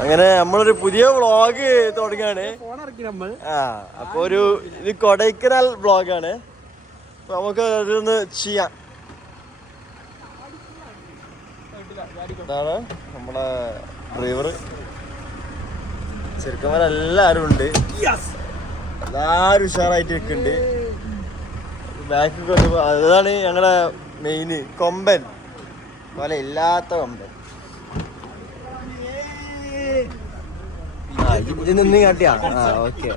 അങ്ങനെ നമ്മളൊരു പുതിയ വ്ളോഗ് തുടങ്ങാണ്. അപ്പൊ ഇത് കൊടൈക്കനാൽ വ്ളോഗാണ്. അപ്പൊ നമുക്ക് അതൊന്ന് ചെയ്യാം. ഇതാണ് നമ്മളെ ഡ്രൈവർ. ചെറുക്കന്മാരെല്ലാരും ഉണ്ട്, എല്ലാരും ഉഷാറായിട്ട് നിൽക്കുന്നുണ്ട്. ബാക്കിൽ കൊണ്ട് അതാണ് ഞങ്ങളെ മെയിന് കൊമ്പൻ, പോലെ ഇല്ലാത്ത കൊമ്പൻ. നിന്ന് കാട്ടിയാ ഓക്കെ.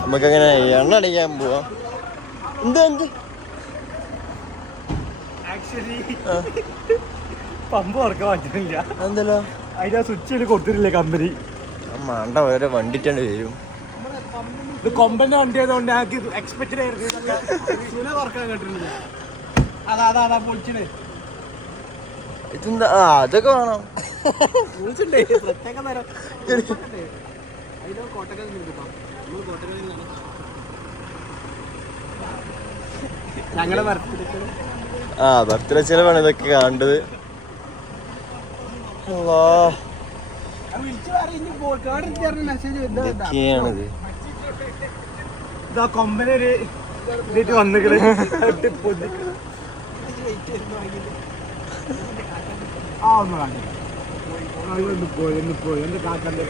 നമുക്കങ്ങനെ എണ്ണ അടിക്കാൻ പോവാം. എന്ത് പമ്പ് തുറക്കാൻ പറ്റുന്നില്ല. എന്തല്ലോ അതിന്റെ സ്വിച്ച് കൊടുത്തിട്ടില്ല കമ്പനി. മണ്ട ഓരോ വണ്ടിട്ടാണ്ട് വരും. ഇത് കൊമ്പന്റെ വണ്ടി ആയതുകൊണ്ട് ഞങ്ങൾക്ക് എക്സ്പെക്ട് തുറക്കാൻ കേട്ടിട്ടില്ല. അതാ പൊളിച്ചിട്ട് ഇതെന്താ അതൊക്കെ വേണം. പ്രത്യേക നേരം ഞങ്ങളെ ബർത്ത്ഡേ ചെലവാണ് ഇതൊക്കെ കാണേണ്ടത്. ഇതൊക്കെയാണിത്. ഇതാ കൊമ്പനൊരു ഇതിട്ട് വന്നിട്ട് പോയി എന്റെ കാക്കന്റെ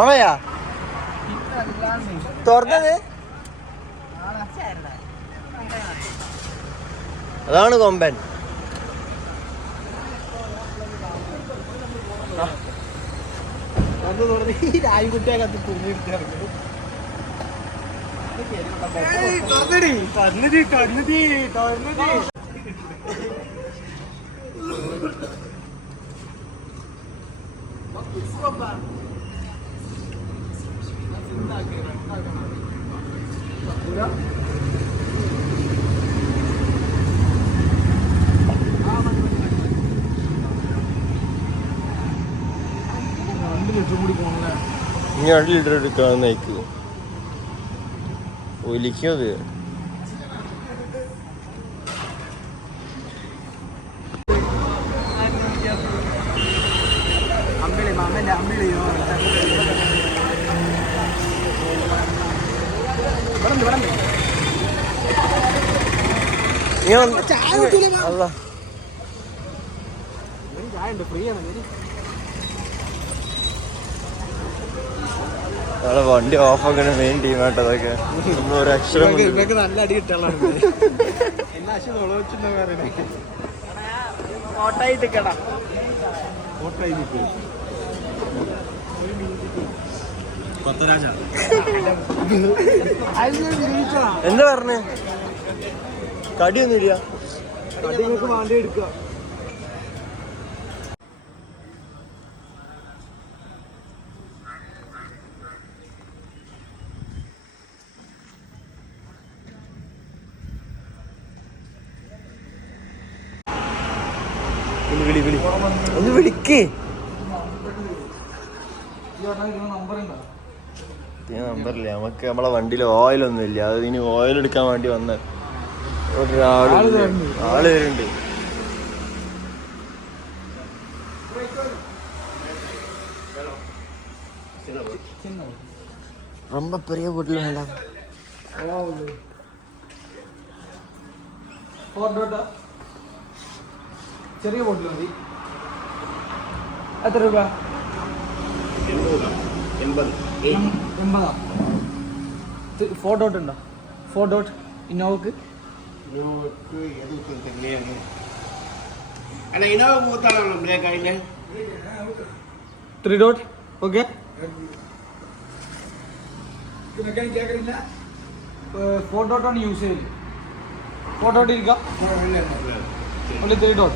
ഓണയാ തുറന്നത്. അതാണ് കൊമ്പൻ. രായ്കുട്ടിയൊക്കെ ഇനി 2 ലിറ്റർ എടുക്കാന്ന് നയിക്കൂ ഒലിക്കും അത്. വണ്ടി ഓഫ് ആക്കണ മെയിൻ ടീമായിട്ട് അതൊക്കെ. ഒരു അക്ഷരം നല്ല അടി കിട്ടാൻ എന്താ പറഞ്ഞേ? കടിയൊന്നുമില്ല. കടി നിങ്ങൾക്ക് വേണ്ടി എടുക്കുക. ഒന്ന് വിളിക്കേ. നമ്പറില്ല നമുക്ക്. നമ്മളെ വണ്ടിയിൽ ഓയിലൊന്നും ഇല്ല. അത് ഇനി ഓയിൽ എടുക്കാൻ വേണ്ടി വന്ന ആള് വരുന്നുണ്ട്. ரொம்ப பெரிய போட்டில் வேண்டாம். ചെറിയ ബോട്ടിൽ മതി. എത്ര രൂപ? 80. 4 ഡോട്ട് ഉണ്ടോ? 4 ഡോട്ട് ഇന്നോവക്ക്. അല്ല ഇന്നോവ മൂത്താണോ ബ്രേക്ക് അതിന്റെ? 3 ഡോട്ട് ഓക്കെ. 4 ഡോട്ടാണ് യൂസ് ചെയ്യല്. 4 ഡോട്ട് ഇരിക്കാം. only 3 dot.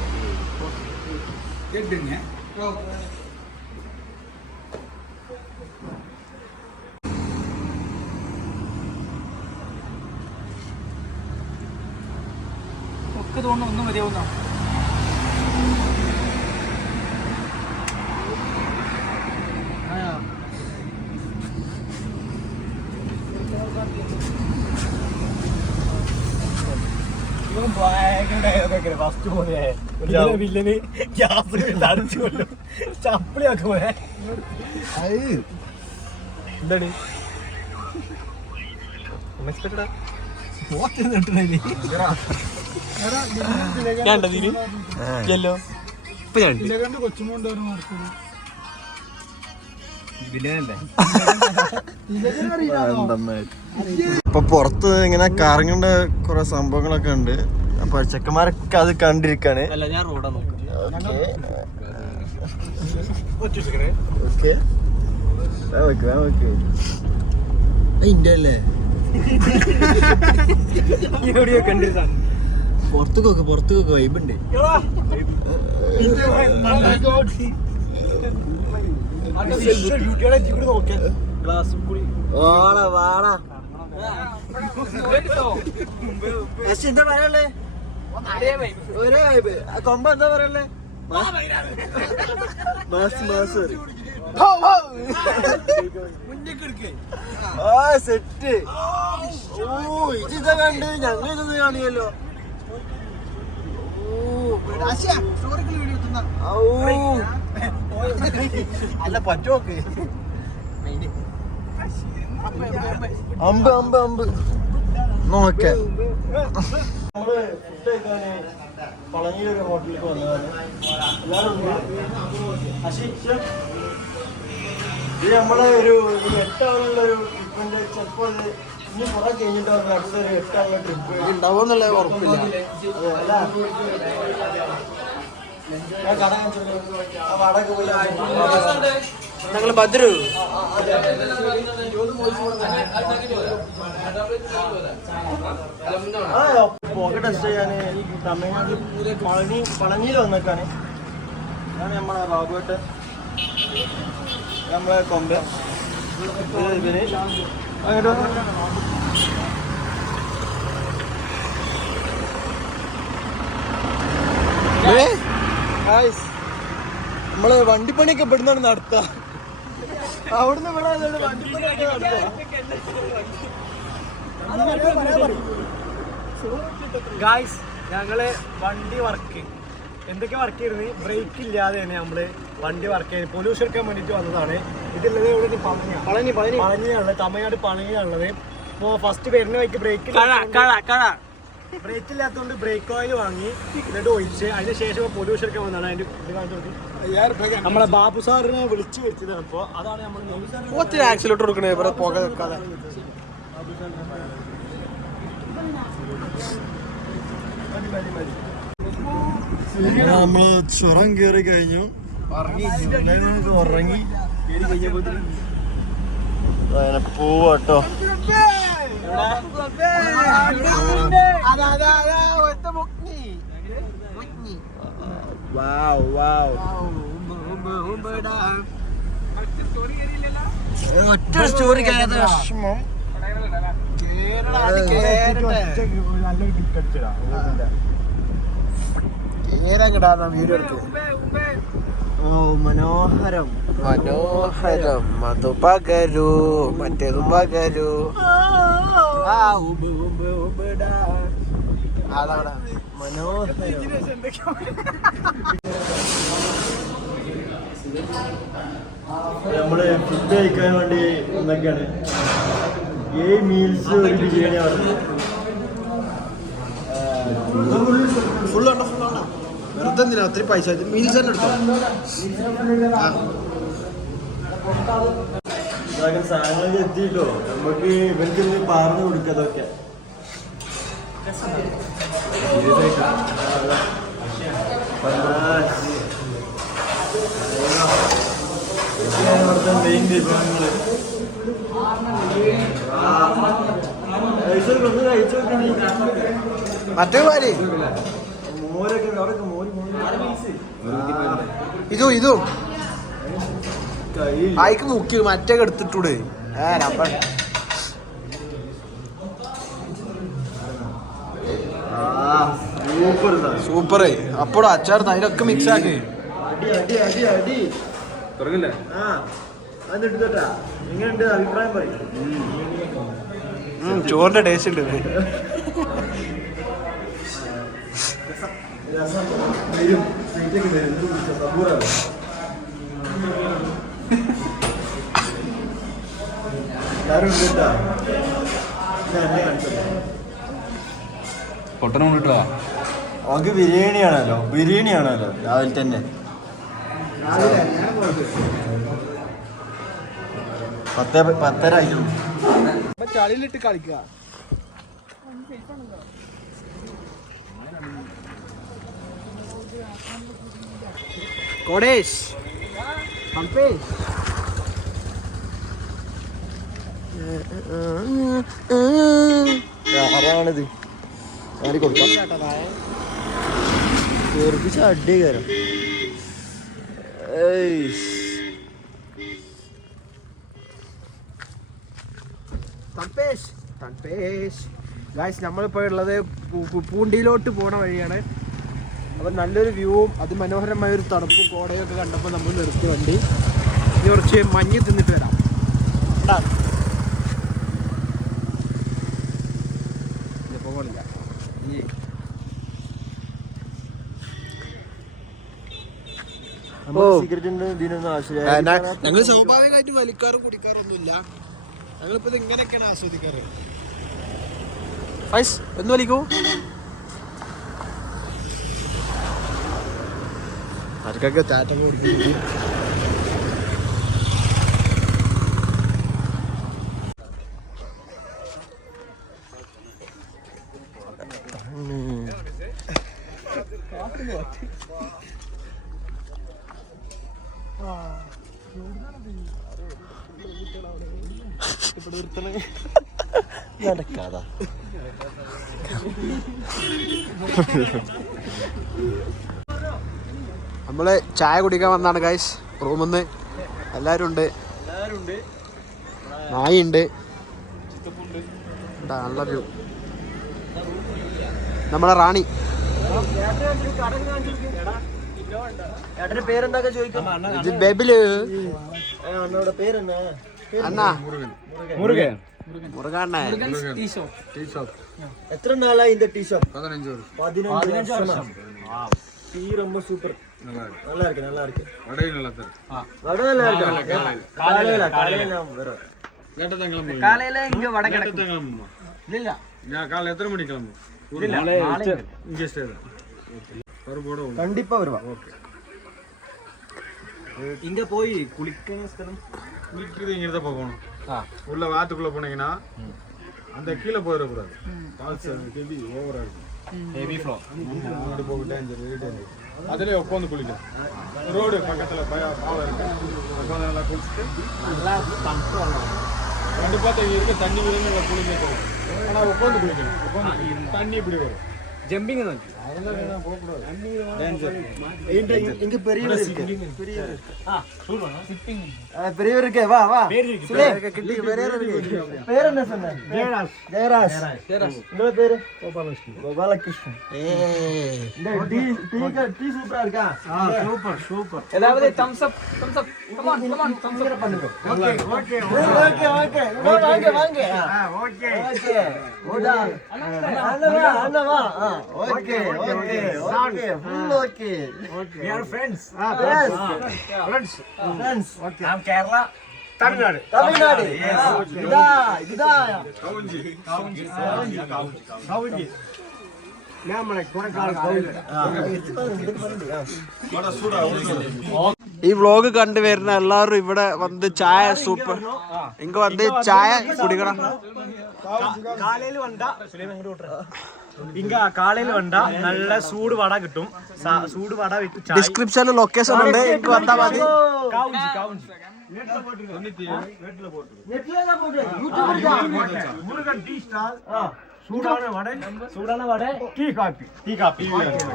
ഒക്കെ തോന്നുന്നു ഒന്നും മതിയാവുന്ന. ഫസ്റ്റ് പോലെ വില്ലന് ഗ്യാസ് അടിച്ചു കൊല്ലും ചപ്പിളിയാക്കും പോലെ എന്താണ് ഇപ്പൊ പുറത്ത് ഇങ്ങനെ കറങ്ങേണ്ട കുറെ സംഭവങ്ങളൊക്കെ ഉണ്ട്. അപ്പൊ ചെക്കന്മാരൊക്കെ അത് കണ്ടിരിക്കാണ്. അല്ല ഞാൻ റോഡാ നോക്കാം. പുറത്തൊക്കെ വൈബുണ്ട്. എന്താ പറയല്ലേ കൊമ്പ എന്താ പറയല്ലേ സെറ്റ്. ഓ ഇതാ കണ്ട് ഞങ്ങൾ ഇതൊന്നും കാണിയല്ലോ. അല്ല പറ്റുമോക്ക് അമ്പ് അമ്പ് അമ്പ് നോക്കെ. നമ്മള് ഫുഡ് കഴിക്കാന് പളനിയിലൊരു ഹോട്ടലിലേക്ക് വന്നതാണ്. എല്ലാവരും ഇത് നമ്മളെ ഒരു 8 ആളുള്ള ഒരു ട്രിപ്പിന്റെ ചിലപ്പോൾ ഇനി കുറെ കഴിഞ്ഞിട്ട് അടുത്തൊരു 8 ആളുള്ള ട്രിപ്പ് ഉണ്ടാവുമെന്നുള്ള ഉറപ്പില്ല. ഞാൻ കട വടക്ക് പോയി ഞങ്ങള് ഭദ്രു പുക ടെസ്റ്റ് ചെയ്യാന് തമിഴ്നാട്ടിൽ പളനിയിൽ വന്നേക്കാണ്. ഞാൻ നമ്മളെ ബാബുട്ട് നമ്മളെ കൊമ്പ് ഇതിന് അങ്ങോട്ട് നമ്മള് വണ്ടിപ്പണിയൊക്കെ ഇവിടുന്നാണ് നടത്തുക. അവിടുന്ന് ഇവിടെ വണ്ടിപ്പണിയൊക്കെ നടത്തുക. ഗായ്സ് ഞങ്ങള് വണ്ടി വർക്ക് എന്തൊക്കെ വർക്ക് ചെയ്തത് ബ്രേക്ക് ഇല്ലാതെ തന്നെ നമ്മള് വണ്ടി വർക്ക് ചെയ്ത് പൊല്യൂഷൻ എടുക്കാൻ വേണ്ടിട്ട് വന്നതാണ്. ഇതുള്ളത് ഇവിടെ പളനിയാണുള്ളത്, തമിഴ്നാട് പളനിയാണുള്ളത്. ഇപ്പോ ഫസ്റ്റ് വരുന്ന വഴിക്ക് ബ്രേക്ക് ഇല്ലാത്തതുകൊണ്ട് ബ്രേക്ക് ഓയിൽ വാങ്ങി എന്നിട്ട് ഒഴിച്ച് അതിന് ശേഷം പൊല്യൂഷൻ എടുക്കാൻ വന്നതാണ്. അതിന്റെ ഇത് കാണിച്ചു നമ്മളെ ബാബു സാറിനെ വിളിച്ചു വരുത്തിയതാണ്. ഇപ്പൊ അതാണ് നമ്മൾ ഒത്തിരി ആക്സിലോട്ട് കൊടുക്കണേ ഇവിടെ പുക വെക്കാതെ. നമ്മള് ചുരം കയറി കഴിഞ്ഞു, ഉറങ്ങി അങ്ങനെ പോവാട്ടോ. ഒറ്റ സ്റ്റോറി കഴിയാത്ത വിഷമം. ഓ മനോഹരം മനോഹരം, മധു പകരൂ മറ്റേതു പകരൂ. മനോഹരം. നമ്മള് ഫുഡ് കഴിക്കാൻ വേണ്ടി എന്തൊക്കെയാണ് 7 മീൽസ് ഒരു ബിരിയാണി പറഞ്ഞു. വെറുതെ എന്തിനാ ഒത്തിരി പൈസ മീൽസ് തന്നെ എടുത്തോ. സാധനങ്ങളൊക്കെ എത്തിയിട്ടോ. നമുക്ക് ഇവർക്ക് പറഞ്ഞു കൊടുക്കതൊക്കെ മെയിൻ വിഭവങ്ങള്. ഒന്ന് കഴിച്ചു നോക്കണേ. മറ്റേ പാര് മോരൊക്കെ അവിടെ മോര് ഇതും ആയിക്ക് നോക്കി മറ്റേ എടുത്തിട്ടൂടെ. സൂപ്പർ. അപ്പോഴും അച്ചാർ അതിലൊക്കെ മിക്സ് ആക്കി തുറങ്ങില്ലേ. അതെടുത്തോട്ടാ എങ്ങനെയുണ്ട് അഭിപ്രായം പറയും. ചോറിന്റെ ടേസ്റ്റ് ഉണ്ട്. രസം വരും സ്ട്രീറ്റൊക്കെ വരും സബൂറാണ് എല്ലാവരും ഉണ്ട് കേട്ടോ പൊട്ടണം കിട്ടുക നമുക്ക് ബിരിയാണിയാണല്ലോ രാവിലെ തന്നെ 10:30 ആയിട്ടുള്ളൂ ചളിയിലിട്ട് കളിക്കുക കോടേഷ് ആരാണിത് ആര് കൊടുക്കാം ചെറുപ്പിച്ച അടി കയറും ഗായ്സ് നമ്മളിപ്പോൾ ഉള്ളത് പൂണ്ടിയിലോട്ട് പോണ വഴിയാണ്. അപ്പം നല്ലൊരു വ്യൂവും അതിമനോഹരമായ ഒരു തണുപ്പും കോടയൊക്കെ കണ്ടപ്പോൾ നമ്മൾ നിർത്തി വണ്ടി. ഇനി കുറച്ച് മഞ്ഞ് തിന്നിട്ട് വരാം. പോകണില്ല. ഞങ്ങൾ സ്വാഭാവികമായിട്ട് വലിക്കാറും കുടിക്കാറൊന്നുമില്ല. ഞങ്ങളിപ്പോ ഇത് ഇങ്ങനെയൊക്കെയാണ് ആസ്വദിക്കാറ്. എന്ന് വലിക്കൂ ആർക്കൊക്കെ ചാറ്റ കൊടുക്കുന്നു. നടക്കാതാ നമ്മള് ചായ കുടിക്കാൻ വന്നാണ് ഗൈസ്. റൂമിൽ നിന്ന് എല്ലാവരും ഉണ്ട്. നായുണ്ട്. നല്ല വ്യൂ. നമ്മളെ റാണി. പേരെന്താ ചോദിക്കാം ഇത് ബേബില് പേരെന്നാ അണ്ണാ മുരുകൻ മുറുകാണ്ണ. എത്ര നാളായി இந்த டீ-ஷாப் 15 வருஷம். டீ ரொம்ப சூப்பர். நல்லா இருக்கு வடை நல்லா தரு வடை நல்லா இருக்கு. காலையில வரும். காலையில இங்க வடை கிடைக்கும். இல்ல நான் காலை எத்தனை மணிக்கு கிளம்பும்? இங்க ஸ்டே தான் வரும்போட கண்டிப்பா வருவா. ஓகே இங்க போய் குளிக்கணும் ஸ்தலம் குளிக்கிறது இங்க தான் போகணும். உள்ள வாத்துக்குள்ள போனீங்கன்னா அந்த கீழே போயிடக்கூடாது. ஃபால்ஸ் ஹெவி ஓவரா இருக்கும். ஹெவி ஃப்ளோ முன்னாடி போக டேஞ்சர். அதுலயே உட்காந்து குளிக்கலாம். ரோடு பக்கத்துல பாலம் இருக்கு. உட்காந்து நல்லா குளிச்சுட்டு நல்லா தம்பு வரணும். கண்டிப்பா இங்க இருக்க தண்ணி விழுந்து நல்லா குளிக்க போகும். ஆனா உட்காந்து குளிக்கணும். உட்காந்து தண்ணி இப்படி வரும். ஜம்பிங் அதெல்லாம் போகக்கூடாது. டேஞ்சர். இங்க பெரியவர் இருக்கு. பெரியவர் இருக்கே வா பேர் என்ன சொன்ன? ஜெயராஜ். உங்க பேரு கோபாலகிருஷ்ணன். இந்த டீ சூப்பரா இருக்கா? சூப்பர். ஏதாவது thumbs up come on thumbs up பண்ணுங்க. ஓகே வாங்க. Okay Anna okay full okay. we are friends. friends. okay I'm Kerala. Tamil Nadu. இதா கவுஞ்சி ഈ വ്ലോഗ് കണ്ടുവരുന്ന എല്ലാവരും ഇവിടെ വന്ന് ചായ സൂപ്പർ ഇങ്ങ വന്ന് ചായ കുടിക്കണം. காலையில வந்தா நல்ல சூடு வடை கிட்டும். சூடு வடை வித்து ഡിസ്ക്രിപ്ഷനിൽ ലൊക്കേഷൻ ഉണ്ട്. എനിക്ക് വന്നാ മതി. Murugan tea stall. சூடான vada tea coffee.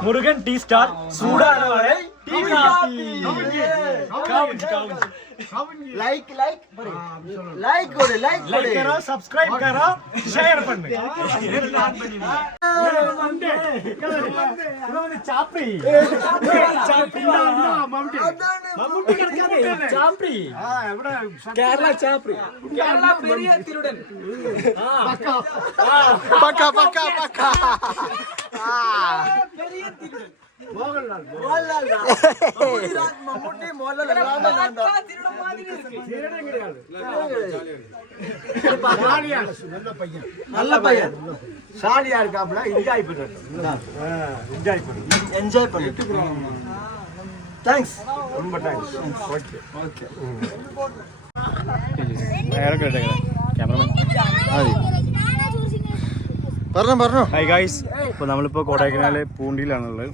Murugan tea stall சூடான வடை டீ காபி. लाइक करो सब्सक्राइब करो शेयर பண்ணு. சாப்ரி കേരള ചാപ്രി. കേരള പെരിയ തിരുടൻ. പക്ക പെരിയ തിരുടൻ. മമ്മൂട്ടി മോഹൻലാൽ എല്ലാം நல்ல பையன் ஷாலியா இருக்காப்ல என்ஜாய் பண்ணிட்டு தேங்க்ஸ் ரொம்ப தேங்க்ஸ் ஓகே പറഞ്ഞു ഹായ് ഗായ്സ്, അപ്പോൾ നമ്മളിപ്പോൾ കൊടൈക്കനാൽ പൂണ്ടിയിലാണുള്ളത്.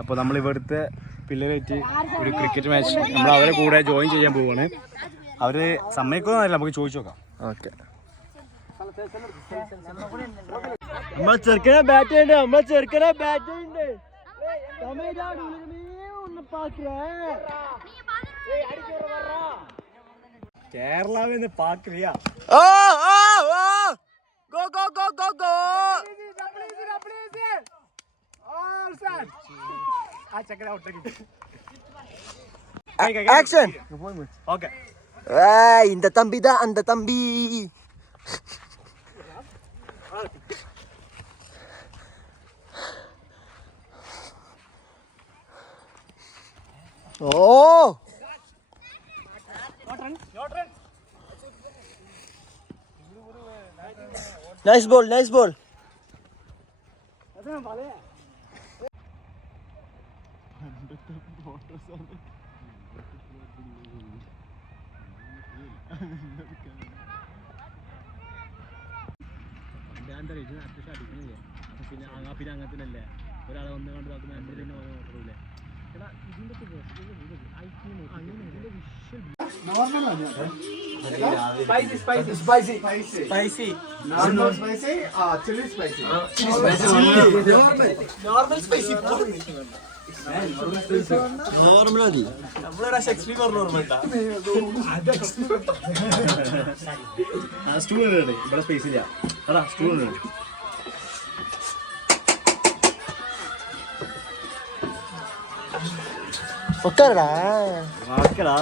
അപ്പോൾ നമ്മൾ ഇവിടുത്തെ പിള്ളേരായിട്ട് ഒരു ക്രിക്കറ്റ് മാച്ച് നമ്മൾ അവരെ കൂടെ ജോയിൻ ചെയ്യാൻ പോവുകയാണ്. അവർ സമ്മതിക്കുന്നതല്ല, നമുക്ക് ചോദിച്ചു നോക്കാം. ഓക്കെ നമ്മളെ ചെറുക്കനെ ബാറ്റ് ചെയ്യണ്ടേ, നമ്മളെ ചെറുക്കനെ ബാറ്റ് ചെയ്യണ്ടേ. കേരളാവിന്ന് പാക്കില്ല. Go, go, go, go, go! Action! Okay. இந்த தம்பி தான் அந்த தம்பி. Oh! Nice ball, nice ball. പിന്നെ അങ്ങനത്തിനല്ലേ ഒരാളെ വന്ന് കണ്ട് നോക്കുന്ന നമ്മൾ തന്നെ ഓർമ്മയില്ലേ. എടാ ഇതിന്റെ Spicy. Normal spicy. Chili spicy. Normal spicy. Normal അല്ല. നമ്മളൊരു എക്സ്ട്രീം പറഞ്ഞു ഓർമ്മണ്ടാ. സ്റ്റൂൾ ഉണ്ട് ഇവിടെ, സ്പേസ് ഇല്ല. എടാ സ്റ്റൂൾ ഉണ്ട്. ഉക്കറടാ. വാക്കടാ.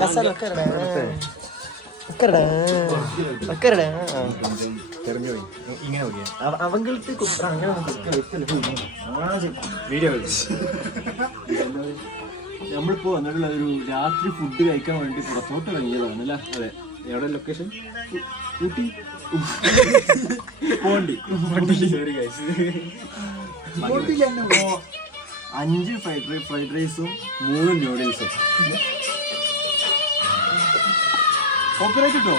കസല ഉക്കറടാ. ഉക്കറടാ. ഉക്കറടാ. തെരഞ്ഞു പോയി. ഇങ്ങനെ നോക്കിയാ അവങ്ങൾക്ക് അങ്ങനെ വീഡിയോ നമ്മളിപ്പോ വന്നിട്ടുള്ള ഒരു രാത്രി ഫുഡ് കഴിക്കാൻ വേണ്ടി പുറത്തോട്ട് ഇറങ്ങിയതാണ് അല്ലേ? അതെ. എവിടെ ലൊക്കേഷൻ? ഊട്ടി പോണ്ടി. Sorry guys. 5 ഫ്രൈഡ് റൈസും 3 നൂഡിൽസും. കോപ്പറേറ്റ് ഇട്ടോ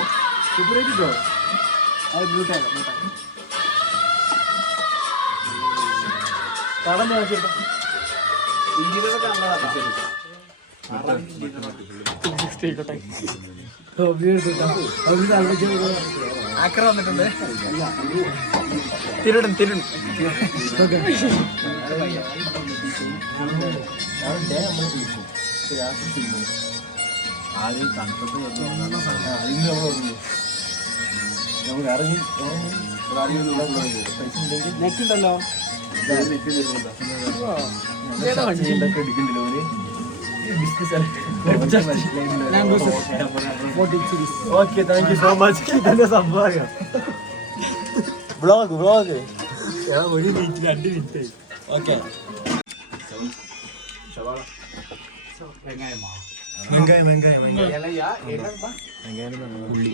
അത് ബ്യൂട്ടാണ് കടന്നു വെച്ചിട്ടോ. ആക്ര വന്നിട്ടുണ്ട്. തിരുടൻ ആരെയും തണുപ്പത്ത് നെറ്റ് ഉണ്ടല്ലോ. Okay, thank you so much. ഇതന്നെ സംഭവം. Vlog 1 minute 2 minute. ഓക്കെ, വെങ്കായം ഉള്ളി